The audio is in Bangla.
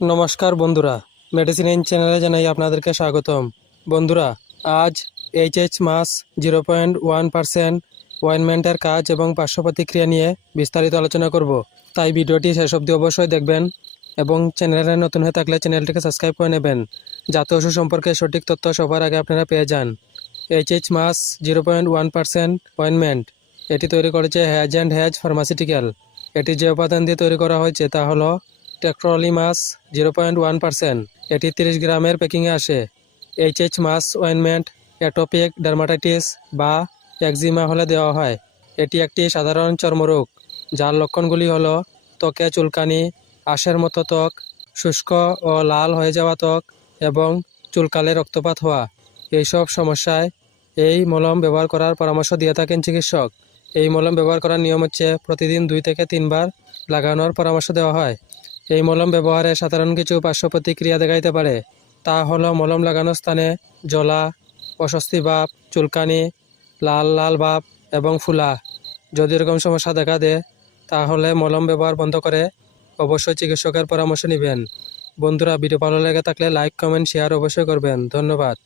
নমস্কার বন্ধুরা মেডিসিন ইন চ্যানেলে জানাই আপনাদেরকে স্বাগতম। বন্ধুরা, আজ এইচএইচ মাস জিরো পয়েন্ট ওয়ান পার্সেন্ট ওয়াইনমেন্টের কাজ এবং পার্শ্ব প্রতিক্রিয়া নিয়ে বিস্তারিত আলোচনা করব। তাই ভিডিওটি শেষ অবধি অবশ্যই দেখবেন এবং চ্যানেলে নতুন হয়ে থাকলে চ্যানেলটিকে সাবস্ক্রাইব করে নেবেন। যাতে ওষুধ সম্পর্কে সঠিক তথ্য সবার আগে আপনারা পেয়ে যান। এইচএইচ মাস zero point one percent ointment এটি তৈরি করেছে হ্যাজ অ্যান্ড হ্যাজ ফার্মাসিউটিক্যাল এটি যে উপাদান দিয়ে তৈরি করা হয়েছে তা হলো tacrolimus zero point one percent, এটি তিরিশ গ্রামের প্যাকিংয়ে আসে। এইচ এইচ মাস অয়েনমেন্ট, অ্যাটোপিক ডার্মাটাইটিস বা একজিমা হলে দেওয়া হয়। এটি একটি সাধারণ চর্মরোগ, যার লক্ষণগুলি হলো ত্বকে চুলকানি, আঁশের মতো ত্বক, শুষ্ক ও লাল হয়ে যাওয়া ত্বক এবং চুলকালে রক্তপাত হওয়া। এইসব সমস্যায় এই মলম ব্যবহার করার পরামর্শ দিয়ে থাকেন চিকিৎসক। এই মলম ব্যবহার করার নিয়ম হচ্ছে প্রতিদিন দুই থেকে তিনবার লাগানোর পরামর্শ দেওয়া হয়। এই মলম ব্যবহারে সাধারণ কিছু পার্শ্ব প্রতিক্রিয়া দেখাইতে পারে। তা হলো মলম লাগানোর স্থানে জ্বলা, অস্বস্তি ভাব, চুলকানি, লাল লাল ভাব এবং ফুলা। যদি এরকম সমস্যা দেখা দেয়, তাহলে মলম ব্যবহার বন্ধ করে অবশ্যই চিকিৎসকের পরামর্শ নেবেন। বন্ধুরা, ভিডিও ভালো লেগে থাকলে লাইক, কমেন্ট, শেয়ার অবশ্যই করবেন। ধন্যবাদ।